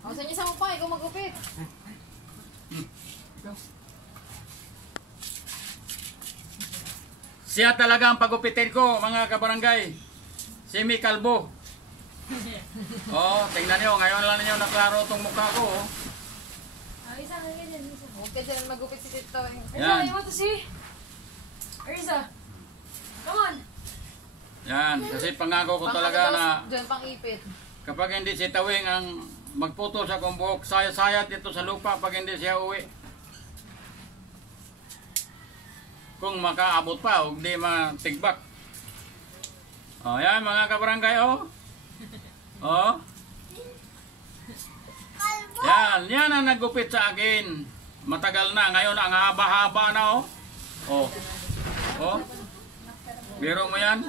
O, sa inyo sa mukha, ikaw magupit. Siya talaga ang pagupitin ko, mga kabarangay. Si Mi Calvo. Oh, tingnan niyo, ngayon lang niyo naklaro tong mukha ko. Oh. Isa, ganyan. Okay, sila magupit si Tito. Yan. You want to see? Arisa, come on. Yan, kasi pangako ko talaga na Diyan pang ipit. kapag hindi si Tawing ang magputol sa kong buhok, sayat dito sa lupa pag hindi siya uwi. Kung makaabot pa, huwag di matigbak. O, yan mga kabarangay, o. O. Yan ang nagupit sa akin. Matagal na, ngayon ang haba-haba na, o. O. O. Biro mo yan?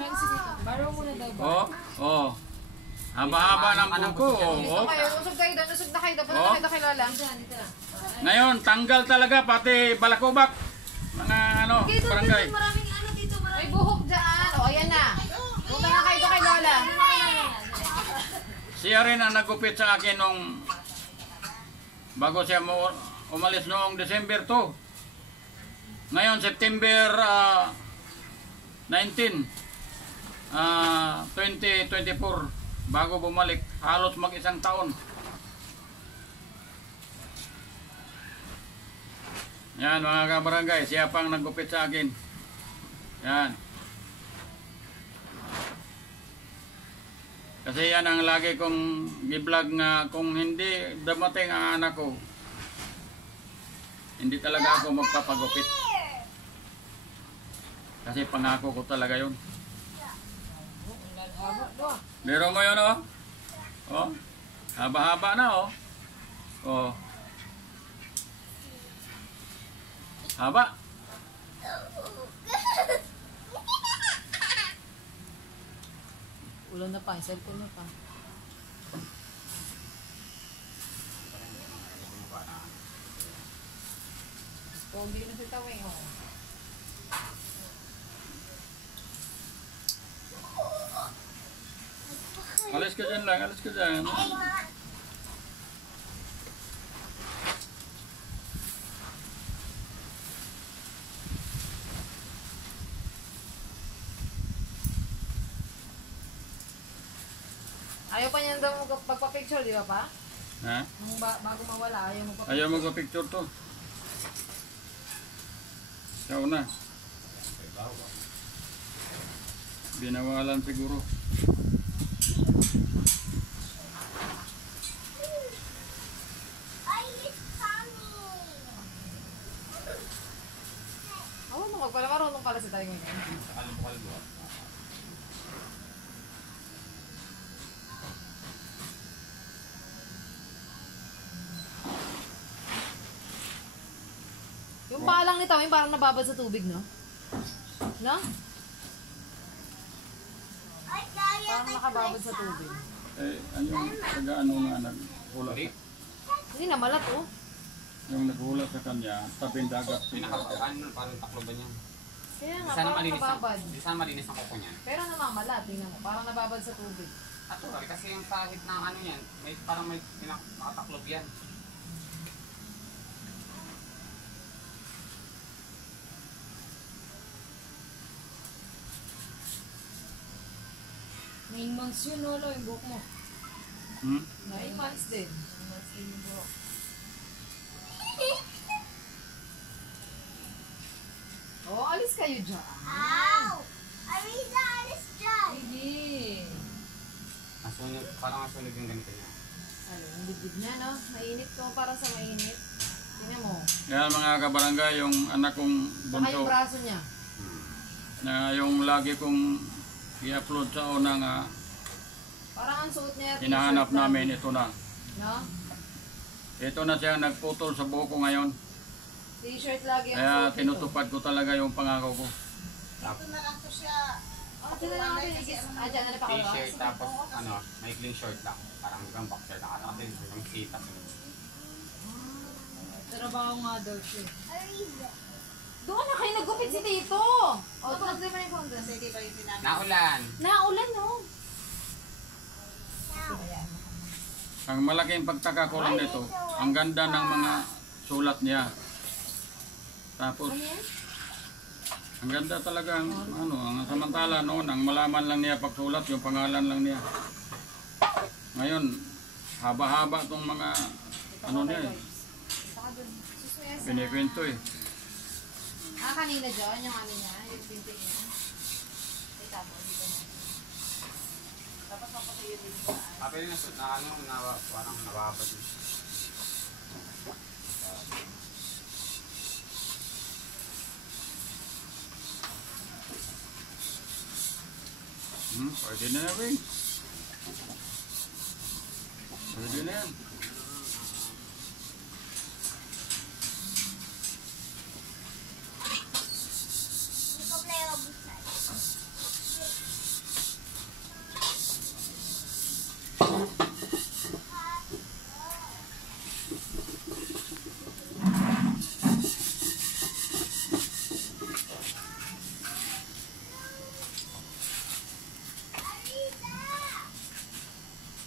Baro mo na daw ba? O. O. Haba-haba ng buko, o. Usog kayo doon, usog na kayo. Dapat na kayo kilala. Ngayon, tanggal talaga pati balakubak. Mga ano, barangay. Maraming ano dito, may buhok dyan. O, ayan na. Punta na kayo kay Lola. Siya rin ang nagupit sa akin nung bago siya umalis noong December 2. Ngayon, September 19, 2024, bago bumalik, halos mag-isang taon. Yan mga kabarangay, siya pang nagupit sa akin. Yan. Kasi yan ang lagi kong i-vlog nga kung hindi dumating ang anak ko, hindi talaga ako magpapagupit. Kasi pangako ko talaga yun. Meron mo yun, oh. Oh. Haba-haba na, oh. Oh. Haba. Ulan na pa, cellphone na pa. Pogi na si Tawing, oh. Alis ka dyan lang, alis ka dyan. Ayaw pa niyan daw magpapicture, di ba pa? Ha? Bago mawala, ayaw magpapicture. Ayaw magpa-picture to. Ikaw na. Binawalan siguro. Marunong pala si tayo ngayon. Yung palang ni Tawing parang nababad sa tubig, no? No? Parang nakababad sa tubig. Eh, ano yung taga-ano nga naghula sa... Hindi na malat, oh. Yung naghula sa kanya, tabing dagat. Pinakapaan nun, parang takloban niya. Kaya nga, parang nababad. Hindi sana malinis ang kuko niyan. Pero namamalat, tingnan mo. Parang nababad sa tubig. Actually, kasi yung sahit ng ano yan, may, parang may nakataklob yan. Nine months yun, Lolo, yung buhok mo. 9 months din. 9 months din yung buhok. Oh, alis kayo dyan. Ow! Arisa, alis dyan! Sige. Nasunog, parang nasunog yung ganito niya. Ay, ang bibig niya, no? Mainit ko para sa mainit. Tingnan mo. Yan mga kabarangay, yung anak kong Saka yung bunso braso niya. na yung lagi kong i-upload sa una nga Parang ang suot niya. hinahanap t-shirt lang. namin, ito na. No? Ito na siya nagputol sa buhok ko ngayon. T-shirt lagi ang Kaya suot nito. tinutupad ko talaga yung pangako ko. Dito na lang to siya. Oh, sila na natin. Dyan na napakalawa. T-shirt tapos ano, may clean short lang. Parang hanggang boxer na kasi hanggang sita. Trabaho nga daw siya. Arisa. Doon na kayo nagupit si Tito. O, tapos di ba yung phone? Sige ba yung pinag- Naulan! Naulan, no? Ang malaking pagtaka ko lang nito, ang ganda ng mga sulat niya. Tapos, ang ganda talaga, ang samantala noon, ang malaman lang niya pagsulat, yung pangalan lang niya. Ngayon, haba-haba itong mga, niya eh. Pinikwento eh. Kanina dyan, yung ano niya, yung pinto niya. Kita mo, dito na. Tapos mapatayo din sa Sabi rin na parang nababad yun. Pwede na na rin. Pwede na yan.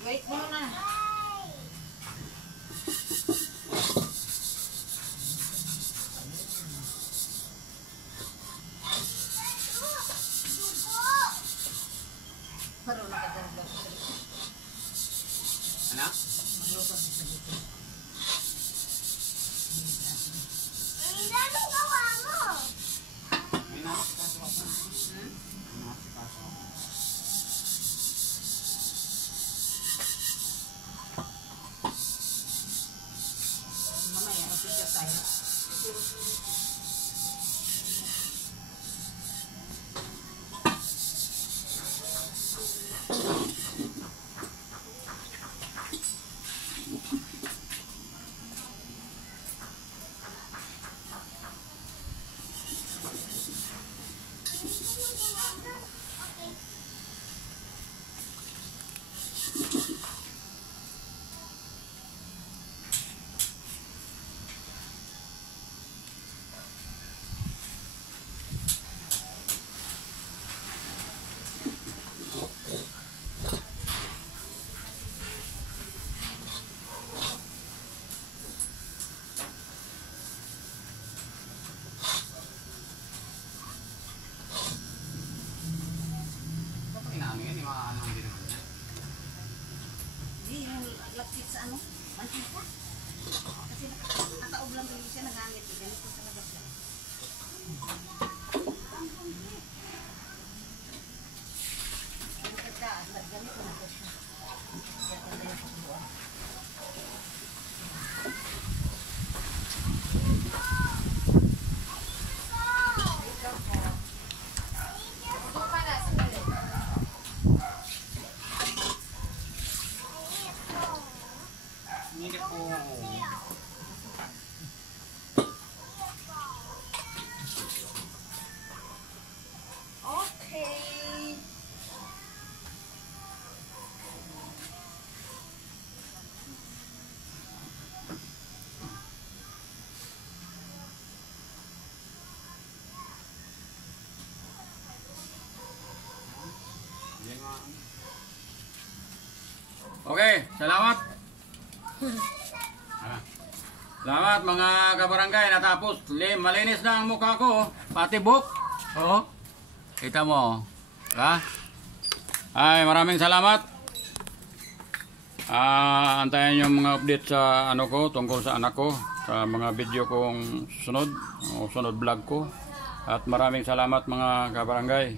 Wait muna. Marunong ka dyan lang. Ano? Magluto ka sa dito. Arisa, anong gawa mo? May nakasikaso ako. May nakasikaso ako. Mamaya, mag-picture tayo. Kapag inaano yun, yung mga ano ang ginawa niya. Hindi, yung lapsit sa ano, mantika. Kasi nakaob lang din siya nagamit. Ganito talaga siya. Ang pagkaan, ganito na to siya. Ganda yung pagbuha. Upo ka na, sandali. Hindi po. Okay. Hindi mga ano. Okay, salamat. Ano? Salamat mga kabarangay, natapos. Malinis na ang mukha ko, pati buhok. Oo. Kita mo. Ha? Ay, maraming salamat. Antayin yung mga update sa ano ko, tungkol sa anak ko, sa mga video kong sunod, o sunod vlog ko. At maraming salamat mga kabarangay.